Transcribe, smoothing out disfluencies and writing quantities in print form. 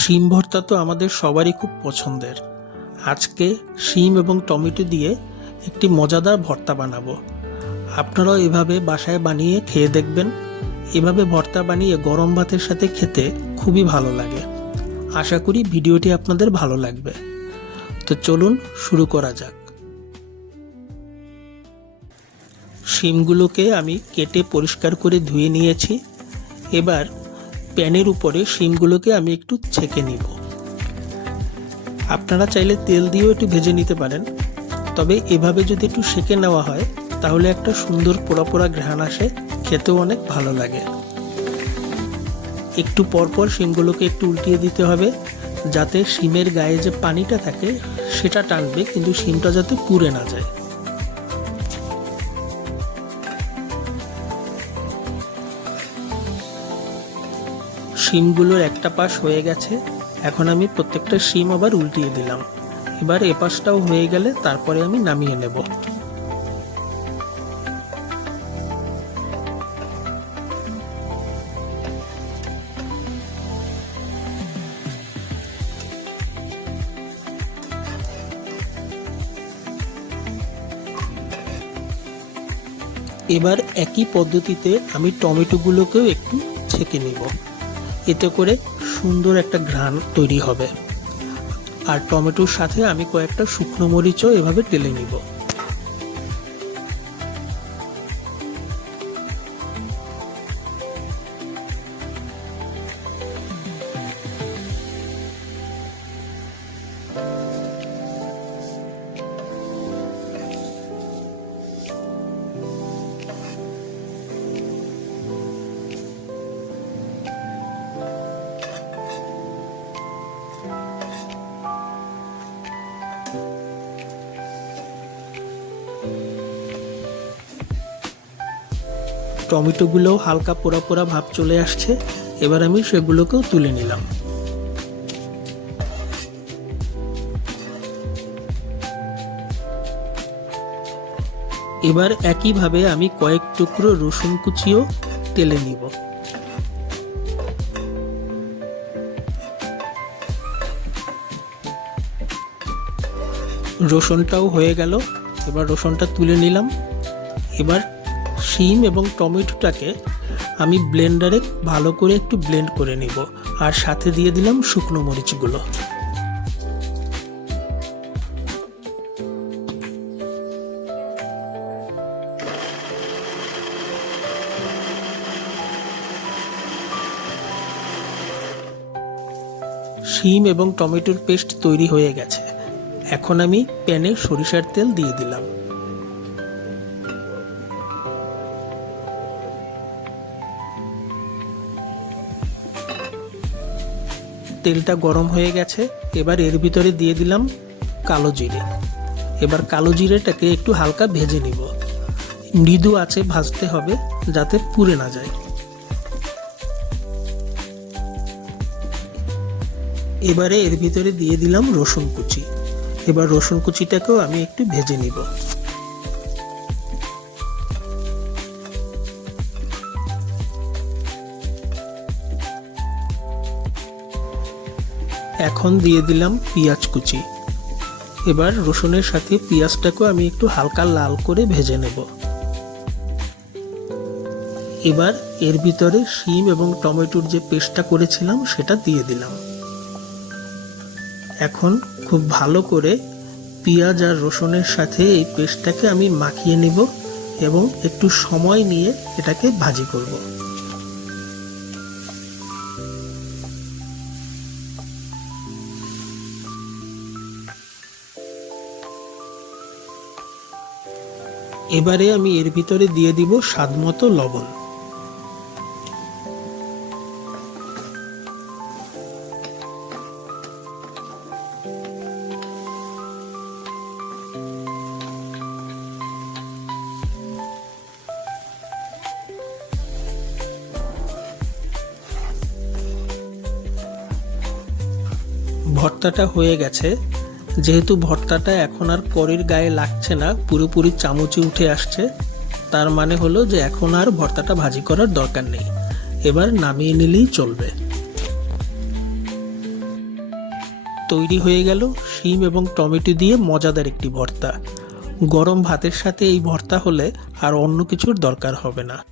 শিম ভর্তা তো আমাদের সবারই খুব পছন্দের। আজকে শিম এবং টমেটো দিয়ে একটি মজাদার ভর্তা বানাবো। আপনারাও এভাবে বাসায় বানিয়ে খেয়ে দেখবেন। এভাবে ভর্তা বানিয়ে গরম ভাতের সাথে খেতে খুবই ভালো লাগে। আশা করি ভিডিওটি আপনাদের ভালো লাগবে। তো চলুন শুরু করা যাক। শিমগুলোকে আমি কেটে পরিষ্কার করে ধুয়ে নিয়েছি। এবার প্যানের উপরে শিমগুলোকে আমি একটু ছেঁকে নিব। আপনারা চাইলে তেল দিয়েও একটু ভেজে নিতে পারেন, তবে এভাবে যদি একটু সেঁকে নেওয়া হয় তাহলে একটা সুন্দর পোড়া পোড়া ঘ্রাণ আসে, খেতেও অনেক ভালো লাগে। একটু পরপর শিমগুলোকে একটু উল্টিয়ে দিতে হবে, যাতে শিমের গায়ে যে পানিটা থাকে সেটা টানবে, কিন্তু শিমটা যাতে পুড়ে না যায়। শিমগুলোর একটা পাশ হয়ে গেছে, এখন আমি প্রত্যেকটা শিম আবার উল্টিয়ে দিলাম। এবার এ পাশটাও হয়ে গেলে তারপরে আমি নামিয়ে নেব। এবার একই পদ্ধতিতে আমি টমেটোগুলোকেও একটু ছেঁকে নিব। এতে করে সুন্দর একটা ঘ্রাণ তৈরি হবে। আর টমেটোর সাথে আমি কয়েকটা শুকনো মরিচও এভাবে টেলে নিব। টমেটোগুলোও হালকা পোড়া পোড়া ভাব চলে আসছে, এবার আমি সেগুলোকেও তুলে নিলাম। এবার একইভাবে আমি কয়েক টুকরো রসুন কুচিও তেলে নিব। রসুনটাও হয়ে গেল, এবার রসুনটা তুলে নিলাম। এবার শিম এবং টমেটোটাকে আমি ব্লেন্ডারে ভালো করে একটু ব্লেন্ড করে নিব, আর সাথে দিয়ে দিলাম শুকনো মরিচগুলো। শিম এবং টমেটোর পেস্ট তৈরি হয়ে গেছে। এখন আমি প্যানে সরিষার তেল দিয়ে দিলাম। তেলটা গরম হয়ে গেছে, এবার এর ভিতরে দিয়ে দিলাম কালো জিরে। এবার কালো জিরেটাকে একটু হালকা ভেজে নিব। মৃদু আঁচে ভাজতে হবে যাতে পুড়ে না যায়। এবারে এর ভিতরে দিয়ে দিলাম রসুন কুচি। এবার রসুন কুচিটাকেও আমি একটু ভেজে নিব। এখন দিয়ে দিলাম পেঁয়াজ কুচি। এবার রসুনের সাথে পেঁয়াজটাকেও আমি একটু হালকা লাল করে ভেজে নেব। এবার এর ভিতরে শিম এবং টমেটোর যে পেস্টটা করেছিলাম সেটা দিয়ে দিলাম। এখন খুব ভালো করে পেঁয়াজ আর রসুনের সাথে এই পেস্টটাকে আমি মাখিয়ে নেব এবং একটু সময় নিয়ে এটাকে ভাজি করব। এবারে আমি এর ভিতরে দিয়ে দিব স্বাদমতো লবণ। ভর্তাটা হয়ে গেছে। যেহেতু ভর্তাটা এখন আর কড়ির গায়ে লাগছে না, পুরোপুরি চামচে উঠে আসছে, তার মানে হলো যে এখন আর ভর্তাটা ভাজি করার দরকার নেই। এবার নামিয়ে নিলেই চলবে। তৈরি হয়ে গেল শিম এবং টমেটো দিয়ে মজাদার একটি ভর্তা। গরম ভাতের সাথে এই ভর্তা হলে আর অন্য কিছুর দরকার হবে না।